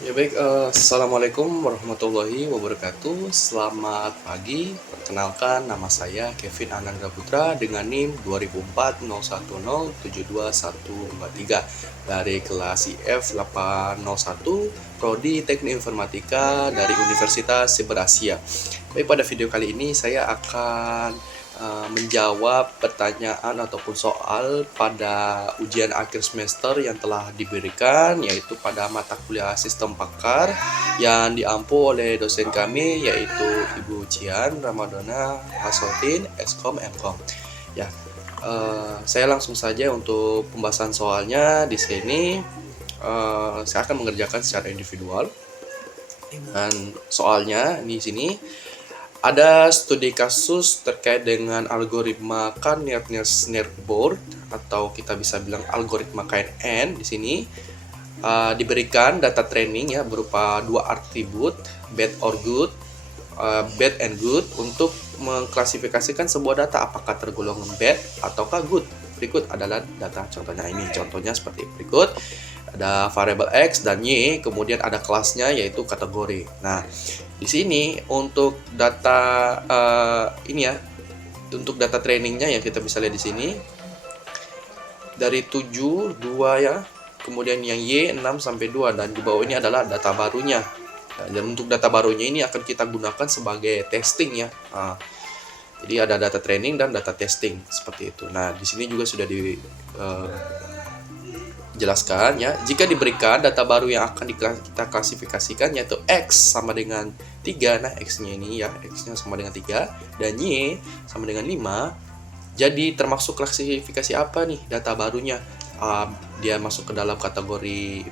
Ya baik, Assalamualaikum warahmatullahi wabarakatuh. Selamat pagi, perkenalkan nama saya Kevin Ananda Putra dengan NIM 200401072123 dari kelas IF 801 Prodi Teknik Informatika dari Universitas Siber Asia. Baik, pada video kali ini saya akan menjawab pertanyaan ataupun soal pada ujian akhir semester yang telah diberikan, yaitu pada mata kuliah Sistem Pakar yang diampu oleh dosen kami, yaitu Ibu Cian Ramadana Hasotin, Eskom Mkom. Ya, saya langsung saja untuk pembahasan soalnya di sini. Saya akan mengerjakan secara individual dengan soalnya di sini. Ada studi kasus terkait dengan algoritma K-nearness board atau kita bisa bilang algoritma KNN di sini. Diberikan data training ya berupa dua atribut bad or good, bad and good untuk mengklasifikasikan sebuah data apakah tergolong bad ataukah good. Berikut adalah data contohnya ini. Contohnya seperti berikut. Ada variabel X dan Y, kemudian ada kelasnya yaitu kategori. Nah, di sini untuk data ini ya, untuk data trainingnya yang kita bisa lihat di sini dari 7 2 ya. Kemudian yang Y 6 sampai 2 dan di bawah ini adalah data barunya. Nah, dan untuk data barunya ini akan kita gunakan sebagai testing ya. Jadi ada data training dan data testing seperti itu. Nah, di sini juga sudah jelaskan ya, jika diberikan data baru yang akan kita klasifikasikan yaitu X sama dengan 3, nah X-nya ini ya, X-nya sama dengan 3 dan Y sama dengan 5. Jadi termasuk klasifikasi apa nih data barunya? Dia masuk ke dalam kategori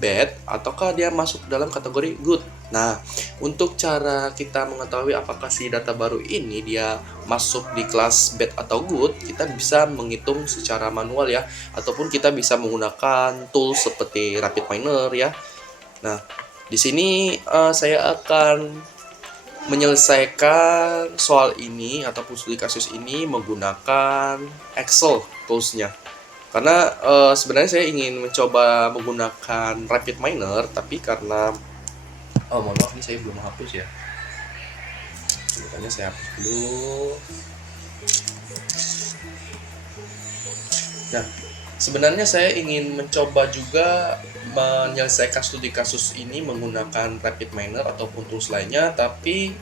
bad ataukah dia masuk ke dalam kategori good. Nah, untuk cara kita mengetahui apakah si data baru ini dia masuk di kelas bad atau good, kita bisa menghitung secara manual ya, ataupun kita bisa menggunakan tools seperti RapidMiner ya. Nah, di sini saya akan menyelesaikan soal ini ataupun studi kasus ini menggunakan Excel toolsnya. Karena sebenarnya saya ingin mencoba menggunakan RapidMiner, tapi karena mohon maaf ini saya belum hapus ya. Sebenarnya saya hapus dulu. Nah, sebenarnya saya ingin mencoba juga menyelesaikan studi kasus ini menggunakan RapidMiner ataupun tools lainnya, tapi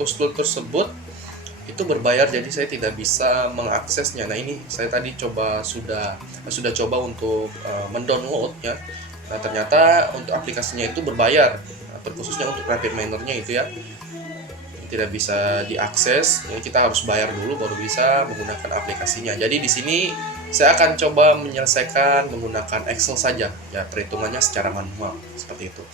tools tersebut itu berbayar, jadi saya tidak bisa mengaksesnya. Nah, ini saya tadi sudah coba untuk mendownload ya. Nah, ternyata untuk aplikasinya itu berbayar, terkhususnya untuk RapidMiner-nya itu ya, tidak bisa diakses. Jadi kita harus bayar dulu baru bisa menggunakan aplikasinya. Jadi di sini saya akan coba menyelesaikan menggunakan Excel saja ya, perhitungannya secara manual seperti itu.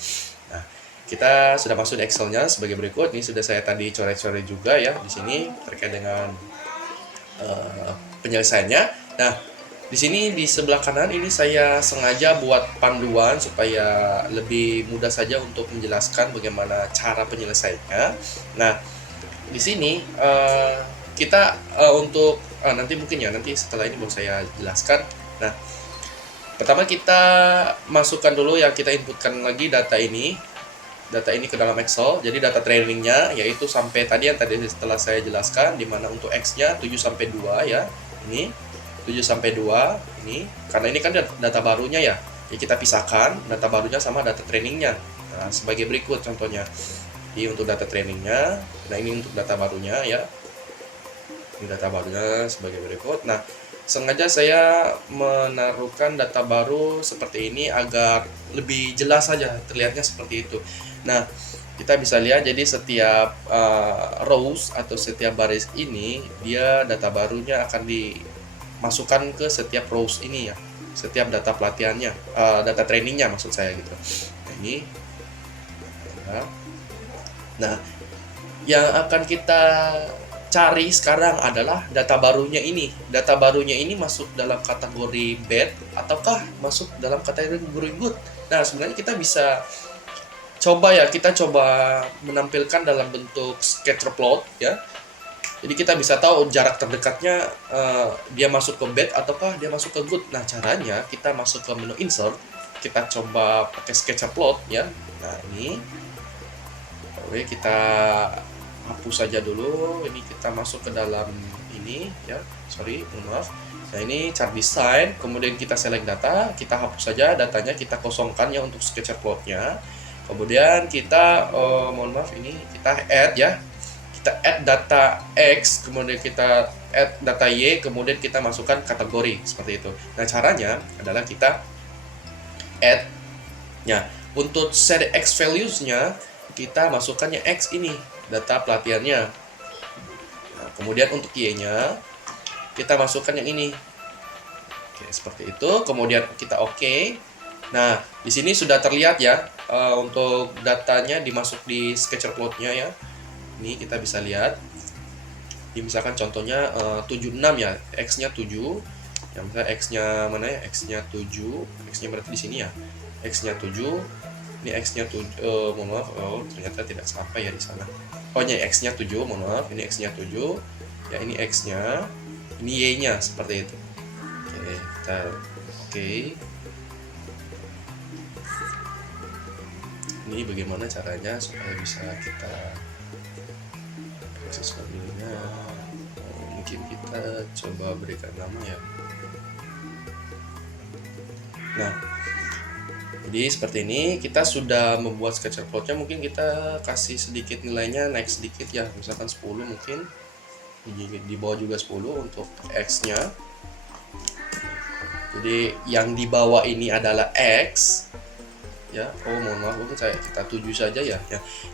Nah, kita sudah masuk di Excel-nya sebagai berikut. Ini sudah saya tadi coret-coret juga ya di sini terkait dengan penyelesaiannya. Nah, di sini di sebelah kanan ini saya sengaja buat panduan supaya lebih mudah saja untuk menjelaskan bagaimana cara penyelesaiannya. Nah, di sini kita untuk nanti mungkin ya, nanti setelah ini baru saya jelaskan. Nah, pertama kita masukkan dulu ya, kita inputkan lagi data ini ke dalam Excel. Jadi data trainingnya yaitu sampai tadi yang tadi setelah saya jelaskan, dimana untuk X-nya 7 sampai 2 ya. Ini 7 sampai 2 ini, karena ini kan data barunya ya. Jadi kita pisahkan data barunya sama data trainingnya. Nah, sebagai berikut contohnya. Jadi untuk data trainingnya, nah ini untuk data barunya ya. Ini data barunya sebagai berikut. Nah, sengaja saya menaruhkan data baru seperti ini agar lebih jelas saja terlihatnya seperti itu. Nah, kita bisa lihat jadi setiap rows atau setiap baris ini dia data barunya akan dimasukkan ke setiap rows ini ya, setiap data pelatihannya, data trainingnya maksud saya gitu. Nah, ini nah yang akan kita cari sekarang adalah data barunya ini. Data barunya ini masuk dalam kategori bad ataukah masuk dalam kategori good. Nah, sebenarnya kita bisa kita coba menampilkan dalam bentuk scatter plot ya. Jadi kita bisa tahu jarak terdekatnya dia masuk ke bad ataukah dia masuk ke good. Nah, caranya kita masuk ke menu insert. kita coba pakai sketchplot ya. Nah ini, oke, kita hapus saja dulu. Ini kita masuk ke dalam ini ya, sorry, maaf. Nah ini chart design, kemudian kita select data, kita hapus saja datanya, kita kosongkan ya untuk sketchplotnya. Kemudian kita mohon maaf, ini kita add ya, kita add data X, kemudian kita add data Y, kemudian kita masukkan kategori seperti itu. Nah caranya adalah kita add nya untuk set X values-nya, kita masukkannya X ini data pelatihannya. Nah, kemudian untuk Y-nya kita masukkan yang ini. Oke, seperti itu. Kemudian kita oke. Nah, di sini sudah terlihat ya untuk datanya dimasuk di sketchplot-nya ya. Ini kita bisa lihat. Ini misalkan contohnya 76 ya, X-nya 7. Yang misalnya X-nya mana ya? X-nya 7. X-nya berarti di sini ya. X-nya 7. Ini X-nya 7. Mohon maaf. Oh, ternyata tidak sampai ya di sana. Oh, ini X-nya 7, mohon maaf. Ini X-nya 7. Ya, ini X-nya. Ini Y-nya seperti itu. Oke, kita oke. Ini bagaimana caranya supaya bisa kita akses mobilnya. Mungkin kita coba berikan nama ya. Nah, jadi seperti ini kita sudah membuat sketchplotnya. Mungkin kita kasih sedikit nilainya, naik sedikit ya, misalkan 10 mungkin. Di bawah juga 10 untuk X-nya. Jadi yang di bawah ini adalah X ya. Oh mohon maaf, mungkin kita 7 saja ya.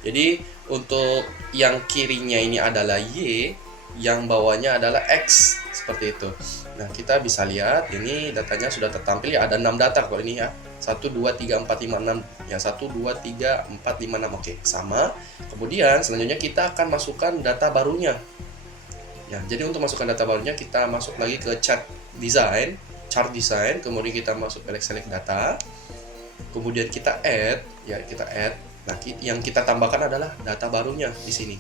Jadi untuk yang kirinya ini adalah Y, yang bawahnya adalah X seperti itu. Nah kita bisa lihat ini datanya sudah tertampil ya, ada 6 data kalau ini ya. 1, 2, 3, 4, 5, 6 ya, 1, 2, 3, 4, 5, 6. Oke, sama. Kemudian selanjutnya kita akan masukkan data barunya. Ya, jadi untuk masukkan data barunya kita masuk lagi ke chart design, kemudian kita masuk select data, kemudian kita add, ya kita add. Nah, yang kita tambahkan adalah data barunya di sini,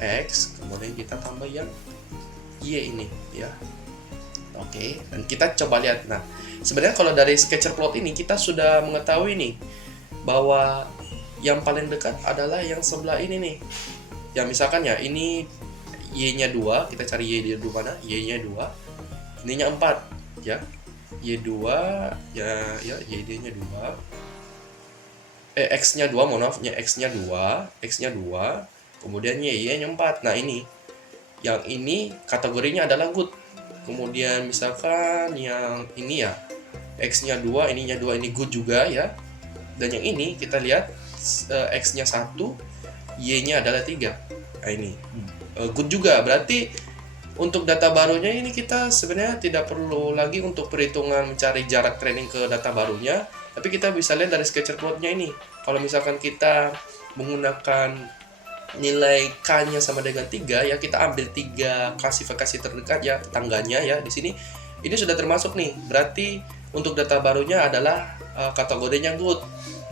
X, kemudian kita tambah yang Y ini, ya. Oke, dan kita coba lihat. Nah, sebenarnya kalau dari sketchplot ini kita sudah mengetahui nih bahwa yang paling dekat adalah yang sebelah ini nih. Ya misalkan ya ini Y-nya 2, kita cari Y-nya 2 mana? Y-nya 2. Ininya 4, ya. Y2 ya Y-nya 2. X-nya 2, mohon maaf, X-nya 2. Kemudian Y-nya 4. Nah, ini. Yang ini kategorinya adalah good. Kemudian misalkan yang ini ya, X-nya 2, ininya 2, ini good juga ya. Dan yang ini kita lihat X-nya 1, Y-nya adalah 3. Nah, ini good juga. Berarti untuk data barunya ini kita sebenarnya tidak perlu lagi untuk perhitungan mencari jarak training ke data barunya, tapi kita bisa lihat dari sketchplotnya ini. Kalau misalkan kita menggunakan nilai K-nya sama dengan 3 ya, kita ambil 3 klasifikasi terdekat ya, tetangganya ya di sini. Ini sudah termasuk nih. Berarti untuk data barunya adalah kategorinya good.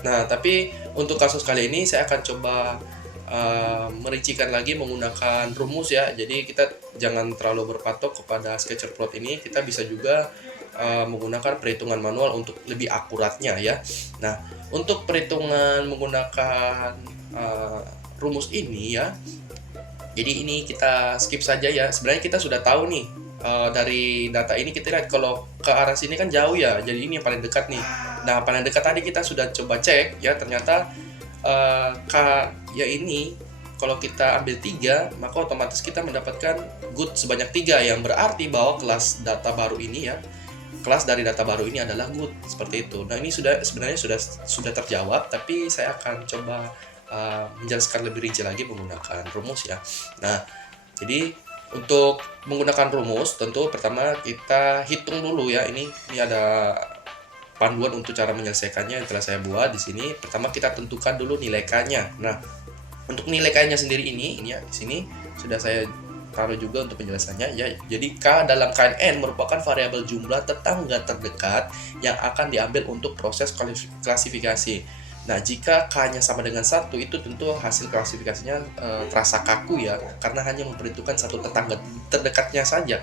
Nah, tapi untuk kasus kali ini saya akan coba merincikan lagi menggunakan rumus ya. Jadi kita jangan terlalu berpatok kepada sketchplot ini. Kita bisa juga menggunakan perhitungan manual untuk lebih akuratnya ya. Nah, untuk perhitungan menggunakan rumus ini ya. Jadi ini kita skip saja ya. Sebenarnya kita sudah tahu nih dari data ini, kita lihat kalau ke arah sini kan jauh ya. Jadi ini yang paling dekat nih. Nah, paling dekat tadi kita sudah coba cek ya, ternyata K ya ini kalau kita ambil 3, maka otomatis kita mendapatkan good sebanyak 3, yang berarti bahwa kelas data baru ini ya, kelas dari data baru ini adalah good seperti itu. Nah, ini sebenarnya sudah terjawab, tapi saya akan coba menjelaskan lebih rinci lagi menggunakan rumus ya. Nah, jadi untuk menggunakan rumus tentu pertama kita hitung dulu ya. Ini ada panduan untuk cara menyelesaikannya yang telah saya buat di sini. Pertama kita tentukan dulu nilai K-nya. Nah, untuk nilai K-nya sendiri ini ya di sini sudah saya taruh juga untuk penjelasannya ya. Jadi K dalam KNN merupakan variabel jumlah tetangga terdekat yang akan diambil untuk proses klasifikasi. Nah, jika K-nya sama dengan 1, itu tentu hasil klasifikasinya terasa kaku ya, karena hanya memperhitungkan satu tetangga terdekatnya saja.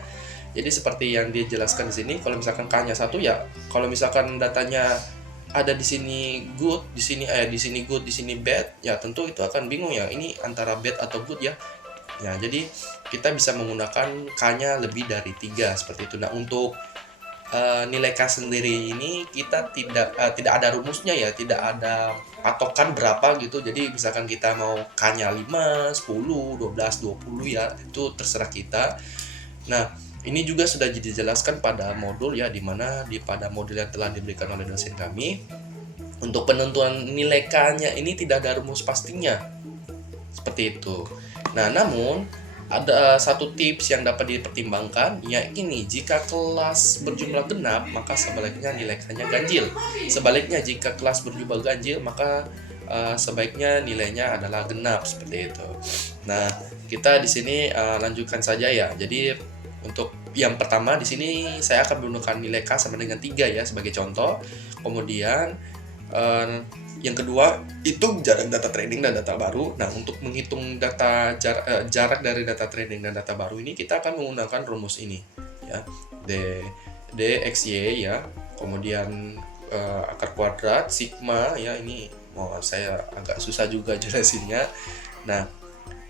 Jadi seperti yang dijelaskan di sini, kalau misalkan K-nya 1 ya, kalau misalkan datanya ada di sini good, di sini good, di sini bad, ya tentu itu akan bingung ya, ini antara bad atau good ya. Ya, jadi kita bisa menggunakan K-nya lebih dari 3 seperti itu. Nah, untuk nilai K sendiri ini kita tidak ada rumusnya ya, tidak ada patokan berapa gitu. Jadi misalkan kita mau K-nya 5, 10, 12, 20 ya, itu terserah kita. Nah, ini juga sudah dijelaskan pada modul ya, dimana pada modul yang telah diberikan oleh dosen kami. Untuk penentuan nilai K-nya ini tidak ada rumus pastinya, seperti itu. Nah, namun ada satu tips yang dapat dipertimbangkan, yaitu jika kelas berjumlah genap, maka sebaliknya nilai K-nya ganjil. Sebaliknya, jika kelas berjumlah ganjil, maka sebaiknya nilainya adalah genap, seperti itu. Nah, kita di sini lanjutkan saja ya. Jadi untuk yang pertama di sini saya akan menggunakan nilai K sama dengan 3 ya sebagai contoh. Kemudian yang kedua itu jarak data training dan data baru. Nah, untuk menghitung jarak dari data training dan data baru ini kita akan menggunakan rumus ini ya, dxy ya, kemudian akar kuadrat sigma ya, ini saya agak susah juga jelasinnya. Nah,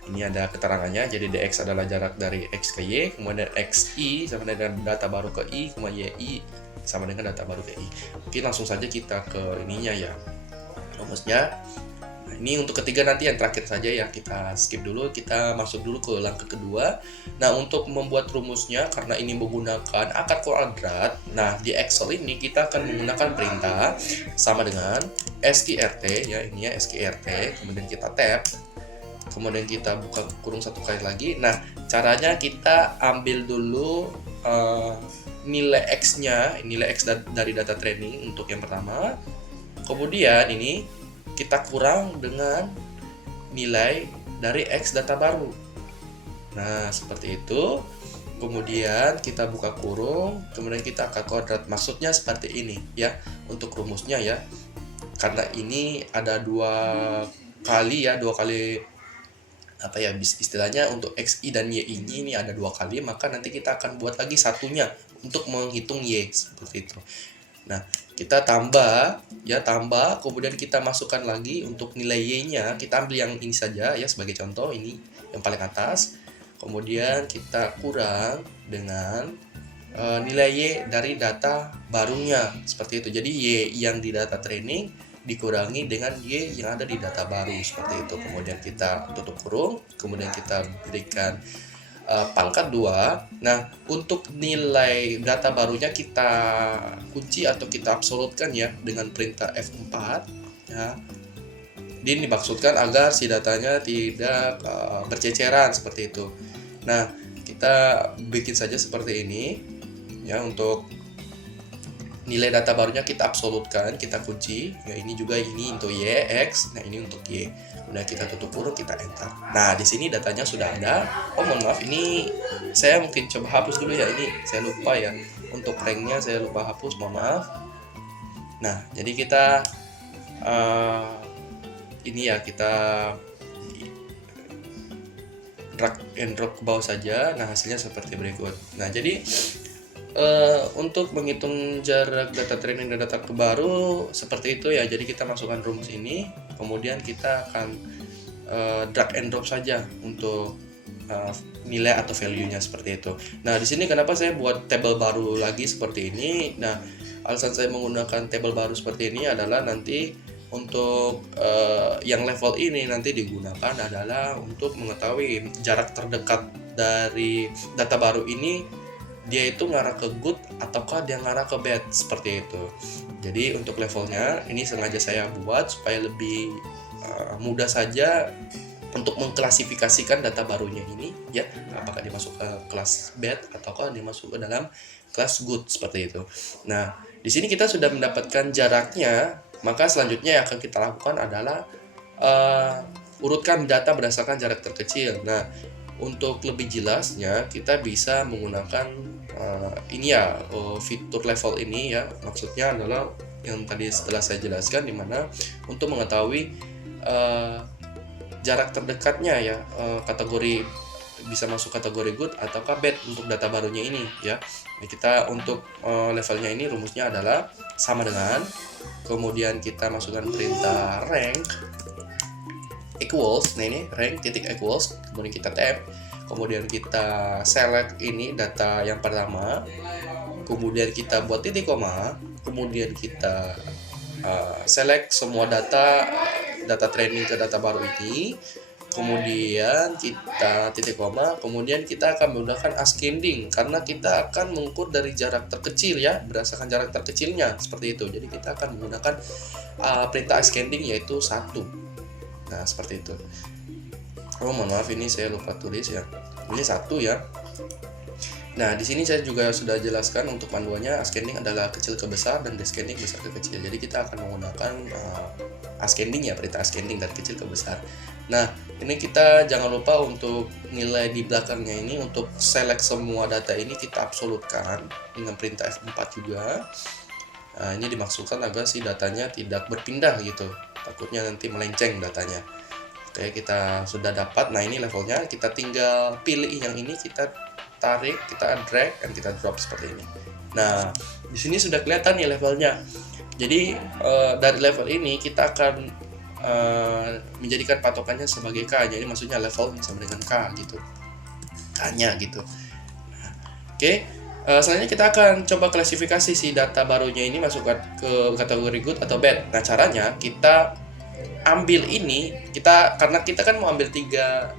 ini ada keterangannya, jadi dx adalah jarak dari x ke y, kemudian xi sama dengan data baru ke i, kemudian yi sama dengan data baru ke i. Oke, langsung saja kita ke ininya ya, rumusnya. Nah, ini untuk ketiga, nanti yang terakhir saja ya, kita skip dulu, kita masuk dulu ke langkah kedua. Nah, untuk membuat rumusnya, karena ini menggunakan akar kuadrat, nah di Excel ini kita akan menggunakan perintah sama dengan sqrt ya, ini ya sqrt, kemudian kita tab, kemudian kita buka kurung satu kali lagi. Nah, caranya kita ambil dulu nilai X-nya, nilai X dari data training untuk yang pertama. Kemudian ini kita kurang dengan nilai dari X data baru. Nah, seperti itu. Kemudian kita buka kurung, kemudian kita akar kuadrat. Maksudnya seperti ini ya, untuk rumusnya ya. Karena ini ada dua kali apa ya, istilahnya untuk xi dan yi ini ada 2 kali, maka nanti kita akan buat lagi satunya untuk menghitung y, seperti itu. Nah, kita tambah, kemudian kita masukkan lagi untuk nilai y-nya, kita ambil yang ini saja ya sebagai contoh, ini yang paling atas. Kemudian kita kurang dengan nilai y dari data barunya, seperti itu. Jadi y yang di data training dikurangi dengan y yang ada di data baru, seperti itu. Kemudian kita tutup kurung, kemudian kita berikan pangkat 2. Nah, untuk nilai data barunya kita kunci atau kita absolutkan ya dengan perintah F4 ya. Ini dimaksudkan agar si datanya tidak berceceran, seperti itu. Nah, kita bikin saja seperti ini ya. Untuk nilai data barunya kita absolutkan, kita kunci ya, ini juga ini untuk y, x, nah ini untuk y. Udah, kita tutup kurung, kita enter. Nah, di sini datanya sudah ada. Oh, mohon maaf, ini saya mungkin coba hapus dulu ya, ini saya lupa ya, untuk ranknya saya lupa hapus, mohon maaf. Nah, jadi kita ini ya, kita drag and drop ke bawah saja. Nah, hasilnya seperti berikut. Nah, jadi untuk menghitung jarak data training dan data baru seperti itu ya. Jadi kita masukkan rumus ini, kemudian kita akan drag and drop saja untuk nilai atau value-nya, seperti itu. Nah, di sini kenapa saya buat table baru lagi seperti ini? Nah, alasan saya menggunakan table baru seperti ini adalah nanti untuk yang level ini nanti digunakan adalah untuk mengetahui jarak terdekat dari data baru ini, dia itu ngarah ke good ataukah dia ngarah ke bad, seperti itu. Jadi untuk levelnya ini sengaja saya buat supaya lebih mudah saja untuk mengklasifikasikan data barunya ini ya, apakah dia masuk ke kelas bad ataukah dia masuk ke dalam kelas good, seperti itu. Nah, di sini kita sudah mendapatkan jaraknya, maka selanjutnya yang akan kita lakukan adalah urutkan data berdasarkan jarak terkecil. Nah, untuk lebih jelasnya kita bisa menggunakan ini ya, fitur level ini ya. Maksudnya adalah yang tadi setelah saya jelaskan, dimana untuk mengetahui jarak terdekatnya ya, kategori bisa masuk kategori good ataukah bad untuk data barunya ini ya. Nah, kita untuk levelnya ini rumusnya adalah sama dengan, kemudian kita masukkan perintah rank equals. Nah ini rank titik equals, kemudian kita tab, kemudian kita select ini data yang pertama, kemudian kita buat titik koma, kemudian kita select semua data training ke data baru ini, kemudian kita titik koma, kemudian kita akan menggunakan ascending karena kita akan mengukur dari jarak terkecil ya, berdasarkan jarak terkecilnya seperti itu. Jadi kita akan menggunakan perintah ascending yaitu 1. Nah seperti itu. Oh mohon maaf, ini saya lupa tulis ya, ini 1 ya. Nah di sini saya juga sudah jelaskan untuk panduannya, ascending adalah kecil ke besar dan descending besar ke kecil. Jadi kita akan menggunakan ascending ya, perintah ascending dari kecil ke besar. Nah ini kita jangan lupa untuk nilai di belakangnya ini, untuk select semua data ini kita absolutkan dengan perintah F4 juga. Nah, ini dimaksudkan agar si datanya tidak berpindah gitu, takutnya nanti melenceng datanya. Oke, kita sudah dapat. Nah ini levelnya, kita tinggal pilih yang ini, kita tarik, kita drag, dan kita drop seperti ini. Nah di sini sudah kelihatan nih levelnya. Jadi dari level ini kita akan menjadikan patokannya sebagai K. Jadi maksudnya level sama dengan K gitu, K-nya gitu. Nah, oke. Selanjutnya kita akan coba klasifikasi si data barunya ini masuk ke kategori good atau bad. Nah caranya kita ambil ini, karena kita kan mau ambil tiga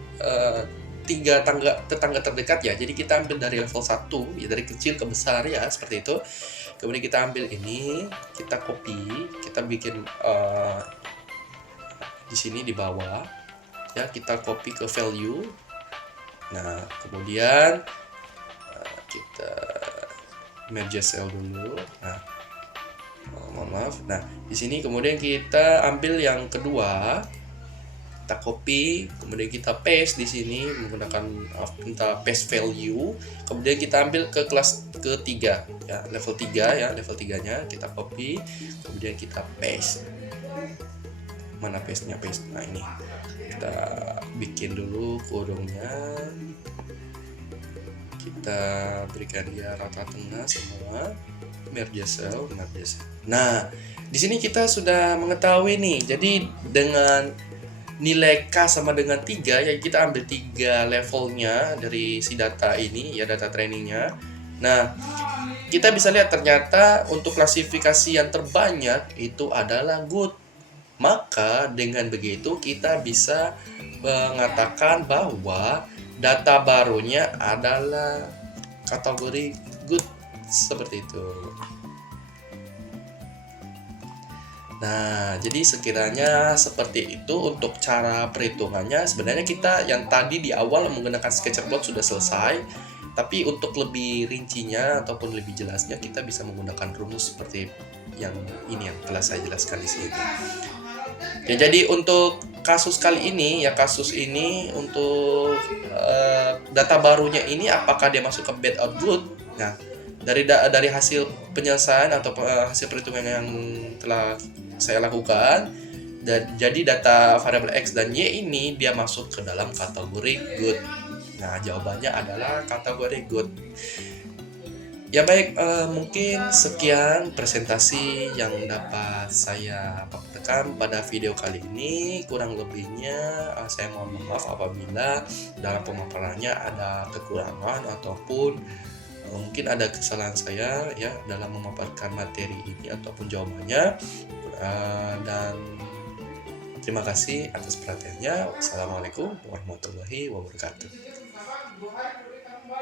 tetangga terdekat ya, jadi kita ambil dari level 1 ya, dari kecil ke besar ya, seperti itu. Kemudian kita ambil ini, kita copy, kita bikin di sini di bawah ya, kita copy ke value. Nah kemudian kita merge cell dulu. Nah mohon maaf. Nah di sini kemudian kita ambil yang kedua, kita copy, kemudian kita paste di sini menggunakan perintah paste value. Kemudian kita ambil ke kelas ketiga ya, level 3 ya, level 3-nya kita copy, kemudian kita paste. Mana paste-nya? Paste. Nah ini kita bikin dulu kurungnya, kita berikan dia rata tengah semua, merge cell. Nah di sini kita sudah mengetahui nih, jadi dengan nilai K sama dengan 3 ya, kita ambil 3 levelnya dari si data ini ya, data trainingnya. Nah kita bisa lihat ternyata untuk klasifikasi yang terbanyak itu adalah good. Maka dengan begitu kita bisa mengatakan bahwa data barunya adalah kategori good, seperti itu. Nah, jadi sekiranya seperti itu untuk cara perhitungannya. Sebenarnya kita yang tadi di awal menggunakan sketchplot sudah selesai, tapi untuk lebih rincinya ataupun lebih jelasnya kita bisa menggunakan rumus seperti yang ini yang telah saya jelaskan di sini. Ya, jadi untuk kasus kali ini ya, kasus ini untuk data barunya ini apakah dia masuk ke bad or good? Nah, dari hasil penyelesaian atau hasil perhitungan yang telah saya lakukan, dan jadi data variabel X dan Y ini dia masuk ke dalam kategori good. Nah jawabannya adalah kategori good. Ya baik, mungkin sekian presentasi yang dapat saya paparkan pada video kali ini. Kurang lebihnya saya mohon maaf apabila dalam pemaparannya ada kekurangan ataupun mungkin ada kesalahan saya ya dalam memaparkan materi ini ataupun jawabannya. Dan terima kasih atas perhatiannya. Wassalamualaikum warahmatullahi wabarakatuh.